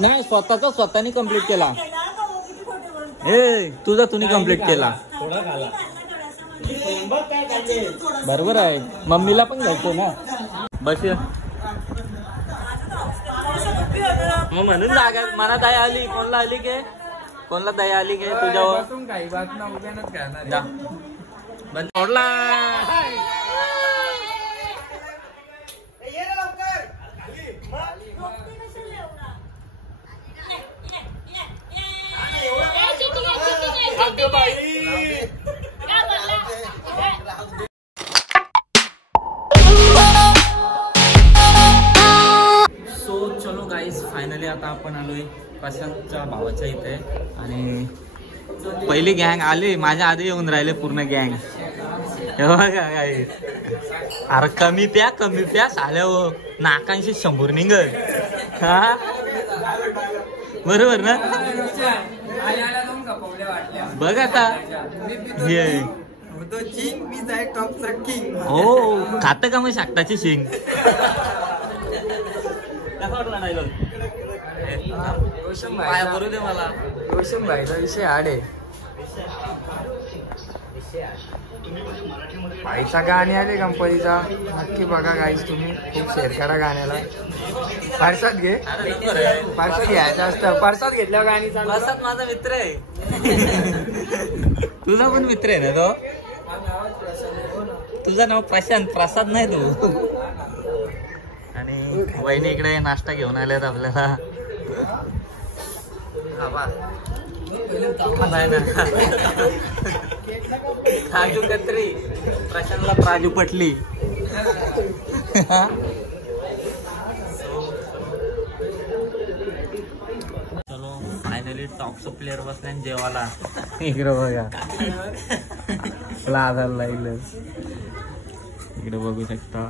नाही स्वतःचा स्वतःनी कम्प्लीट केला. ए तुझा तुम्ही कम्प्लीट केला. बरोबर आहे. मम्मीला पण घ्यायचं ना. बस मग म्हणून जागा मला दया आली. कोणला आली के कोणला दया आली के तुझ्यावर. सोडला चलो गाईस फायनली आता आपण आलोय प्रशांतच्या भावाच्या इथे. आणि पहिली गँग आली. माझ्या आधी येऊन राहिले पूर्ण गँग. अरे कमी प्या साल्या हो. नाकांशी 100 निघल. हा बरोबर ना. बघ आता हे हो खात का मग शाकटाची शिंग. करू दे मला. रोशन भाईचा विषय आडे. भाईचा गाणी आले कंपनीचा. नक्की बघा गाईस तुम्ही. खूप शेअर करा गाण्याला. परसाद घे. परसाद घ्यायचं असतं. परसाद घेतल्यावर गाणी. परसाद माझा मित्र आहे. तुझा पण मित्र आहे ना तो. तुझं नाव प्रशांत. प्रसाद नाही तू. आणि वहिनी इकडे नाश्ता घेऊन आल्यात आपल्याला. नाही ना काजू कत्री. प्रशांतला प्राजू पटली. चलो फायनली टॉपचा प्लेअर बसला जेवाला. इकडे बघा लाजायला लागलं. इकडे बघू शकता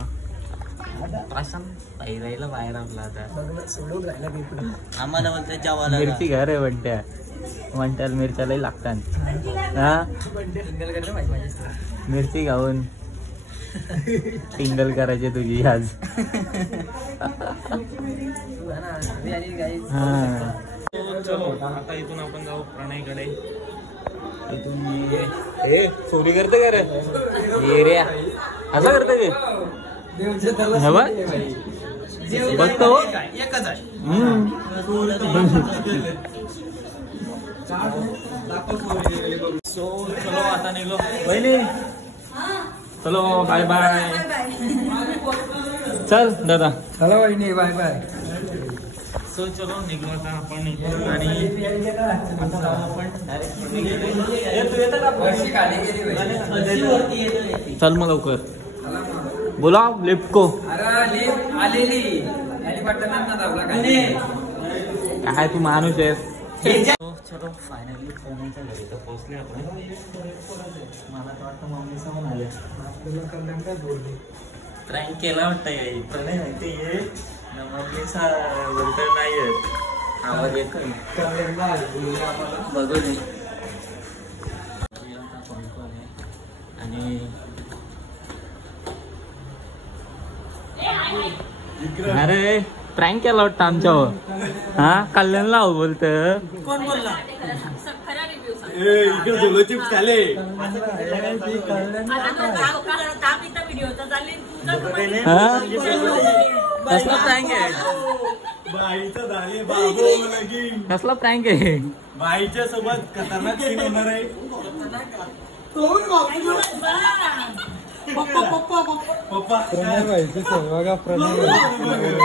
प्रशांत पहिरायला बाहेर आपला आता. आम्हाला बोलतो जेवायला मिरची घर आहे. म्हणत्याला मिरच्यालाही लागतात. हा मिरची खाऊन टिंगल करायची तुझी आज. हा चलो आता इथून आपण जाऊ प्रणयकडे. चोरी करते का रे. ये रे असं करते गे. बघतो चलो आता निघलो. बहिणी चलो बाय बाय. चल दादा. चलो बहिणी बाय बाय. सो चलो निघलो आता आपण इथून. आणि चल मग लवकर बोला. लिफ्ट को काय तू माणूस आहेस. चलो फायनली प्रणयच्या घरी तर पोहोचले आपण. मला तर वाटतं मम्मी समोर आले. प्रँक केला वाटतं प्रणय माहिती आहे. मम्मी बोलत नाही आवाज येतो. बघू दे. आणि अरे प्रँक केला वाटतं आमच्यावर. हा कल्याणला हो बोलत. कोण बोलला. इकडे चिप्स झाले. कसला प्रँक आहे. कसला प्रँक आहे. बाईच्या सोबत खतरनाक सीन होणार आहे.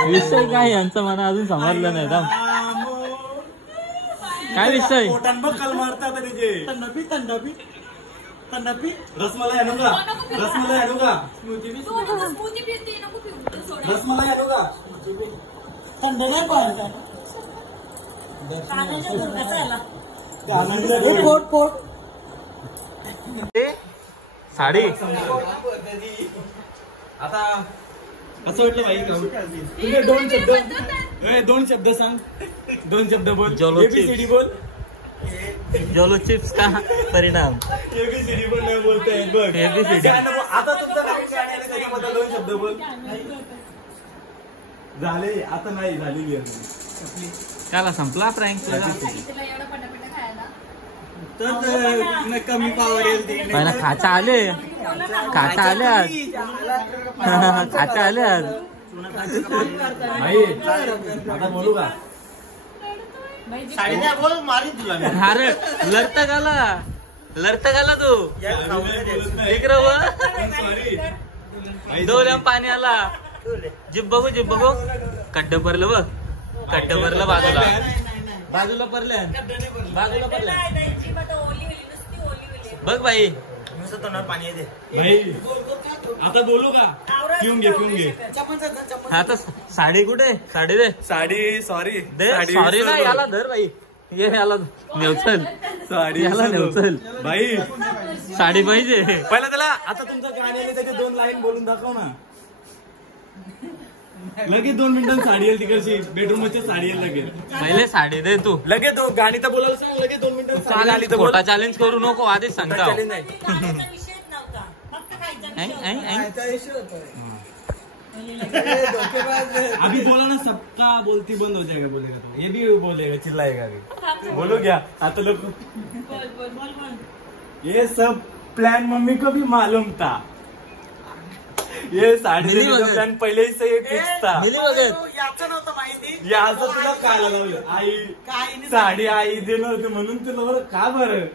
विषय काय यांचा मला अजून समजलं नाही. काय विषय. कल मारता रसमलाई आणूंगा. रसमलाई आणूंगा. रसमलाई आणूंगा. थंड नाही पाहिजे. साडी आता असं वाटलं भाई. तुम्ही दोन शब्द सांग. 2 शब्द बोल. ABCD बोल. जोलो चिप्स का परिणाम. ABCD बोल. नाही बोलताय बघ. ABCD आता तुमचं 2 शब्द बोल. झाले आता नाही झालेली काला संपला प्रँक तर कमी पावर येईल पहिला खाचा आले खाचा आले आज खाचा आले आज आता बोलू का अरे लढता गाला तू डोल्या पाणी आला जिब बघू खड्ड भरलं बघ खड्ड भरलं बाजूला पडल्या बघ बाई पाणी येते भाई आता बोलू का पिऊन घे आता साडी कुठे साडी दे सॉरी सॉरी ना याला धर बाई ये याला नेवचल साडी याला नेवचल भाई साडी पाहिजे पहिला त्याला आता तुमचं गाणे आले त्याचे 2 लाईन बोलून दाखव ना लगेच 2 मिनिटांनी साडी येईल तिकडची बेडरूम मध्ये साडी येईल लगेच पहिले साडी दे तू लगेच गाणी तर बोलायला सांग लगेच 2 मिनिटांनी साडी आली तर खोटा चॅलेंज करू नको आधीच सांगता अभी बोला ना सबका बोलती बंद हो जाएगा बोलेगा तो ये भी बोलेगा चिल्लाएगा अभी बोलो क्या आता लोग ये सब प्लान मम्मी को भी मालूम था ये साडी प्लान पहिले से फिक्स था याचं नव्हतं माहिती याचं तुला काय लागलं आई साडी आई देणार होते म्हणून तुला बरं का बरं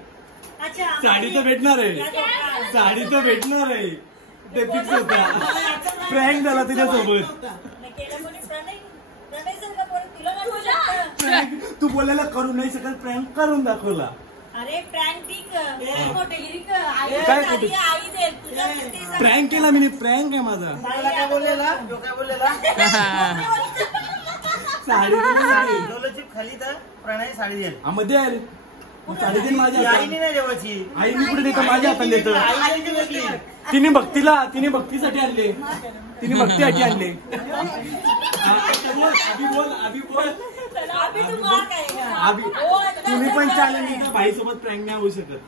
साडी तर भेटणार आहे ते फिक्स होता प्रँक झाला तुझ्यासोबत तू बोलायला करू नाही शकत प्रँक करून दाखवला अरे प्रँक प्रँक केला मी प्रँक आहे माझा काय बोललेला साडी खाली तर प्रणय साडी देईल मध्ये साडी देईन माझ्या आईने नाही देवाची आई मी कुठे देतो माझ्या हातात देतो तिने भक्तीसाठी आणले भक्तीसाठी आणले तुम्ही पण चॅलेंज बाई सोबत प्रँक नाही होऊ शकत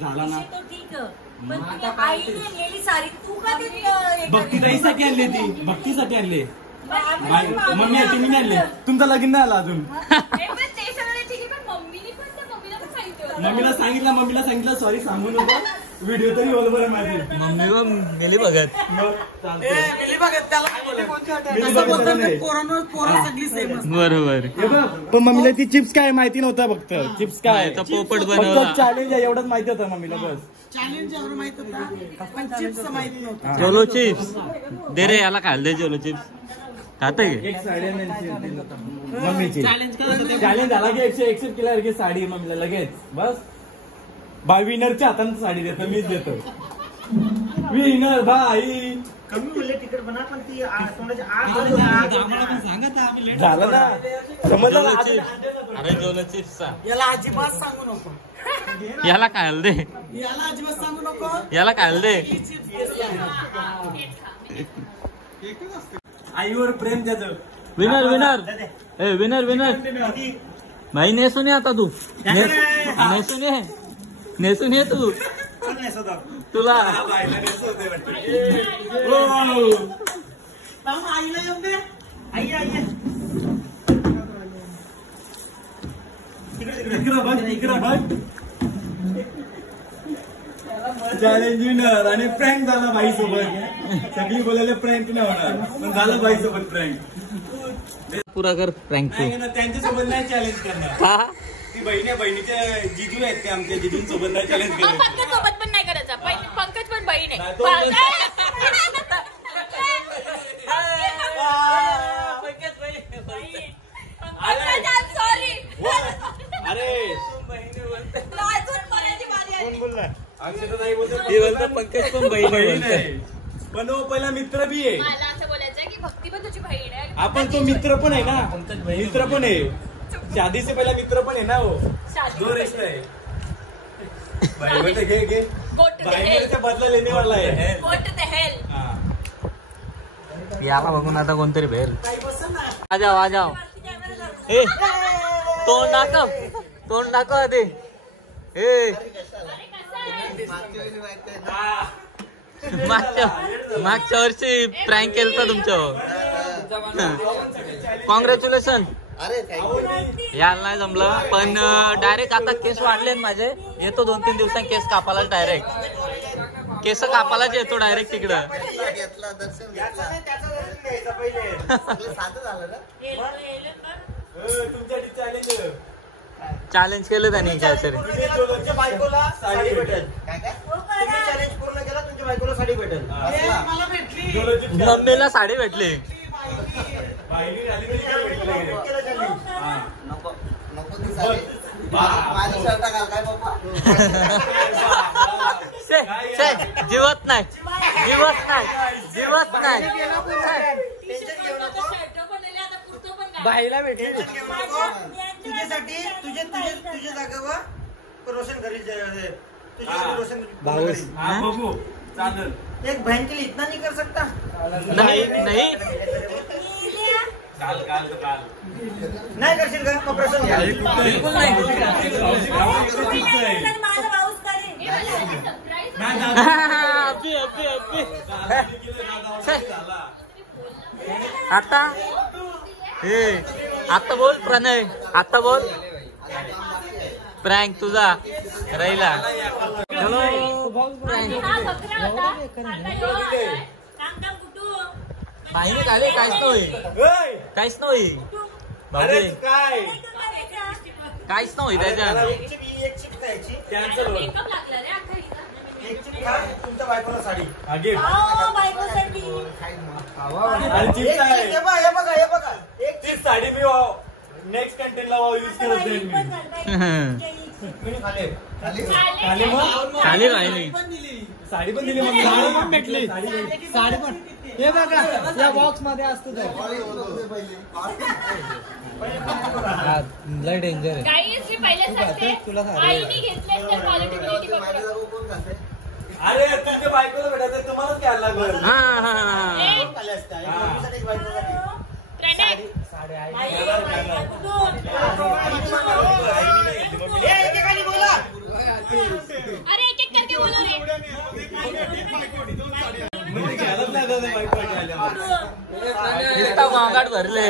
झाला ना भक्तीताईसाठी आणले ती भक्तीसाठी आणले मम्मी तुम्ही आणले तुमचा लगीन नाही आला अजून मम्मीला सांगितलं सॉरी सांगू नको व्हिडिओ तरी बोल बरं माझी मम्मी मग गेली बघत बरोबर पण मम्मीला ती चिप्स काय माहिती नव्हतं फक्त चिप्स काय पोपट बनवला चॅलेंज आहे एवढंच माहिती होतं मम्मीला बस चॅलेंज एवढं माहित होता पण चिप्स माहिती नव्हतं जोलो चिप्स दे रे याला खाल दे जोलो चिप्स खाते एक साडी मम्मीची चॅलेंज झाला की एक्सेप्ट केला की साडी मम्मीला लगेच बस बाय विनरच्या हाताने साडी देतो मीच देतो विनर भाई कमी बोलले तिकट बना पण ती झालं ना समजलं अरे जोलो चिप्स याला अजिबात सांगू नको याला खाल दे याला अजिबात सांगू नको याला खाल दे आईवर प्रेम त्याचं विनर भाई नेसून ये आता तू नेसून ये तू तुला आईला येऊन दे आई इकडं बघ चॅलेंज विनर आणि प्रँक झाला बाई सोबत सगळी बोलायला प्रँक नाही होणार पण झालं बाई सोबत प्रँक पुरा कर प्रँक तू त्यांच्यासोबत नाही चॅलेंज करणार ती बहिणीच्या जिजू आहेत ते आमच्या जिजूंसोबत नाही चॅलेंज करणार पंकज सोबत पण नाही करायचा पंकज पण बहीण आहे सॉरी अरे कोण बोलला अक्षताताई बोलतो पंकज पण बहीण आहे पण पहिला मित्र बी आहे मला असं बोलायचं की भक्ती पण तुझी बहीण आहे आपण तो मित्र पण आहे ना मित्र पण आहे शादी से पहिला मित्र पण आहे ना हो दो रिश्ता है भाई बेटा घे भाईचा बदला लेने वाला है Go to the hell. याला बघून आता कोणतरी भेल आ जाओ ए तोंड दाखव आधी ए मागच्या वर्षी प्रँक केलता तुमच्यावर कॉंग्रॅच्युलेशन. यायला नाही जमलं पण डायरेक्ट आता केस वाढले माझे. येतो 2-3 दिवसांनी केस कापायला. डायरेक्ट केस कापायलाच येतो डायरेक्ट तिकडं. चॅलेंज केलं त्यांनी काहीतरी. बायकोला साडी भेटेल. चॅलेंज पूर्ण केला तुमच्या बायकोला साडी भेटेल. मम्मीला साडी भेटली. जीवत नाही जीवत नाही जीवत नाही. बाईला भेटेल तुझ्यासाठी तुझ्या जागेवर रोशन करेल. एक बहन के लिए इतना नहीं कर सकता. नहीं नहीं नाही करशील का ऑपरेशन? बिलकुल नाही. आता आता बोल प्रणय. आता बोल प्रँक तुझा राहिला. चलो बाईने काले काहीच नाही काहीच नाही काहीच नाही त्याच्यात. तुमच्या बायकोला साडी एक साडी मी नेक्स्ट कंटेंटला यूज करत जाईल मी. खाली राहिली साडी पण दिली मग भेटली साडी पण. हे बघा या बॉक्स मध्ये असतं लय डेंजर आहे. अरे तुमच्या बायकोला भेटायचं तुम्हालाच घ्यायला लागल. मागाट भरले.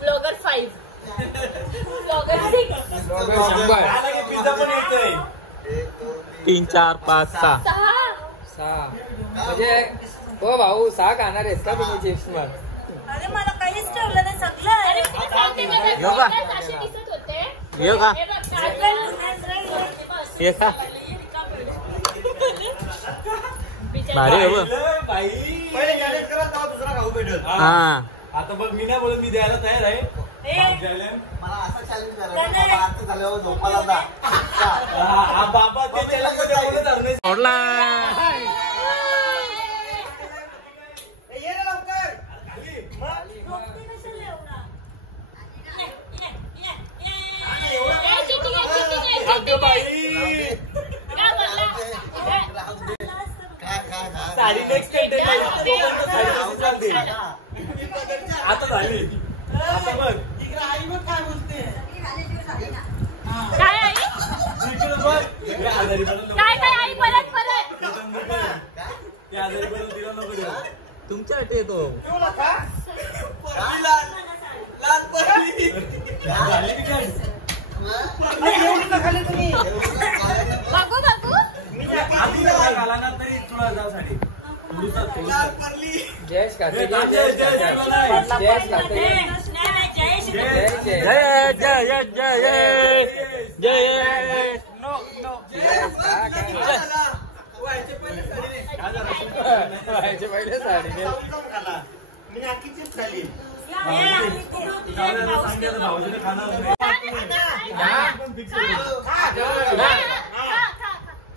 ब्लॉगर 5 ब्लॉगर 6 3 4 5 6 म्हणजे हो भाऊ 6 खाणार आहेस का तुम्ही चिप्स? मग अरे मला काहीच ठेवलं नाही सगळं. योगा योगा ये का भारी हो. पहिले चॅलेंज करा तेव्हा दुसरा खाऊ भेटेल. हा आता बघ मी नाही बोलत मी द्यायला तयार आहे. मला असं चॅलेंज करायचं झाल्यावर झोपाला जा. बाबा ते चॅलेंज मध्ये बोलत नाही. सोडला ये रे लवकर. साडी नेक्स्ट आता झाली. आता बघ आई मग काय बोलते. काय आई काय काय आई परत परत दिला नको देऊ. तुमच्यासाठी येतो. बघू बघू जयेश खाते जयेश खाते. जय जय जय जय व्हायचे पहिले साडी घे. मी आखी चिप्स खाली.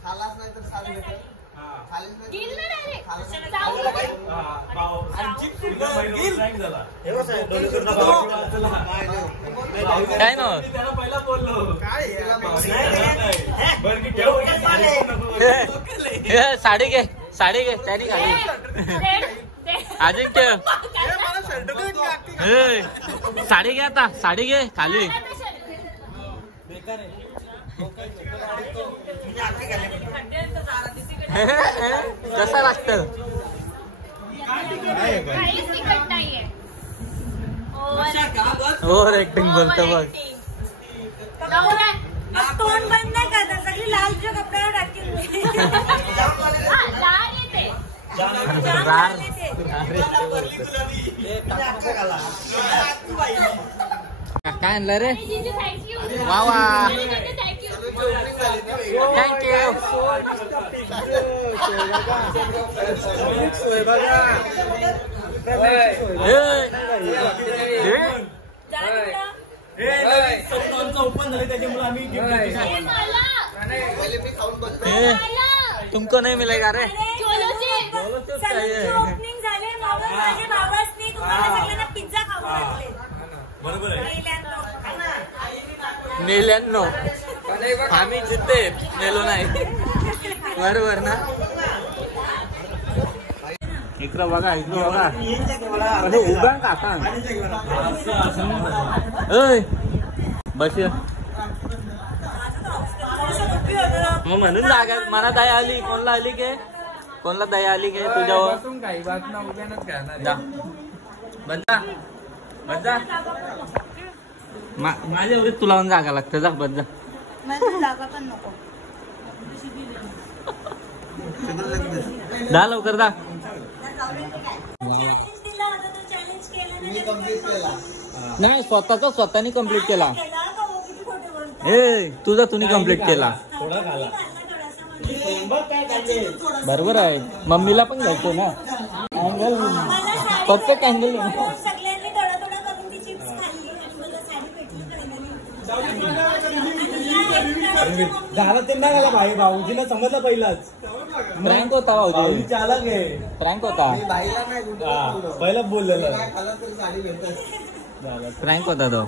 खालाच नाही तर साडी भेटेल. काय ना पहिला बोललो साडी घे साडी घे त्याने खाली. अजिंक्य साडी घे आता साडी घे खाली. कसा लागतं काहीच तिखट नाहीये. ओव्हर ऍक्टिंग बोलतो बघ. तोंड बंद नाही करता सगळी लालच्या कपड्यावर टाकतील. लाल येते. काय आणलं रे? थँक्यू. वा वा ओपन झाले त्याच्यामुळे आम्ही तुमको नाही मिलेगा रे. ओपनिंग झाले माझ्या भावासनी तुम्हाला सगळ्यांना पिझ्झा खाऊ घातले. बरोबर आहे. नेल्यानो आम्ही जिथे नेलो नाही. बरोबर ना. इकडं बघा इकडं बघा उभा काका बस मग म्हणून जागा मला दया आली. कोणला आली के कोणला दया आली के तुझ्यावर. काही बात ना उभ्यानच करणार. बंदा बंदा माझ्या एवढी तुला जागा लागते. जा बंदा जागा पण नको. दा लवकर दा. नाही स्वतःनी कम्प्लीट केला. ए तुझा तुम्ही कम्प्लीट केला. थोडा घाला. बरोबर आहे. मम्मीला पण घ्यायचो ना अँगल. प्रत्येक अँगल सगळ्यांनी थोडा थोडा करून ती चिप्स खाल्ली आणि मला साडी भेटली. झाला ते नाही घाला भाई. भाऊजीला समजलं पहिलाच. प्रँक होता भाऊजी. भाऊजी चालक आहे. प्रँक होता. बाईला नाही कुठं पहिलं बोललेलं खाला तरी साडी भेटत. प्रँक होता तो.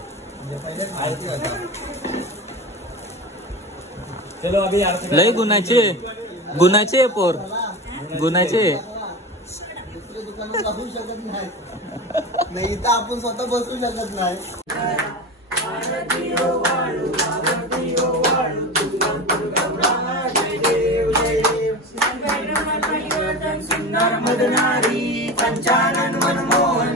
चलो अभी यार लय गुणाचे पोर गुणाचे. दुकानात जाऊ शकत नाही. इथं आपण स्वतः बसू शकत नाही. पंचानन मनमोहन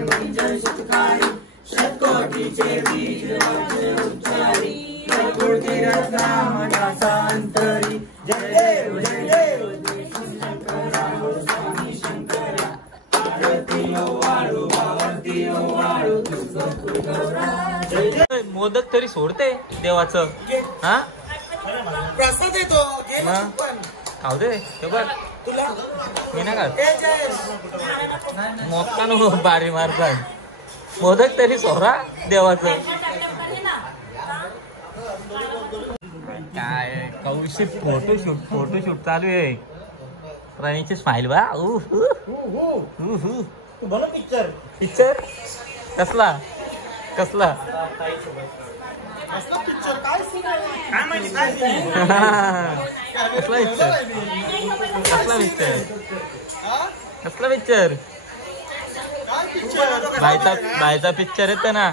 शतकारी शतकोटीचे बीज उच्चारी अंतरी. जय देव जय देव स्वामी शंकरा. आरती वाळू आरती वाळू. मोदक तरी सोडते देवाचं. हा प्रसाद येतो. खाऊ दे ते बघ. तुला मी ना खात. मोदका नको बारी मारतात. मोदक तरी सोडा देवाचं. काय कौशिक फोटोशूट चालू आहे. प्रणीची स्माइल बा. बोला पिक्चर पिक्चर कसला कसला पिक्चर काय काय माहिती काय कसला पिक्चर कसला पिक्चर कसला पिक्चर. बायचा पिक्चर येतं ना.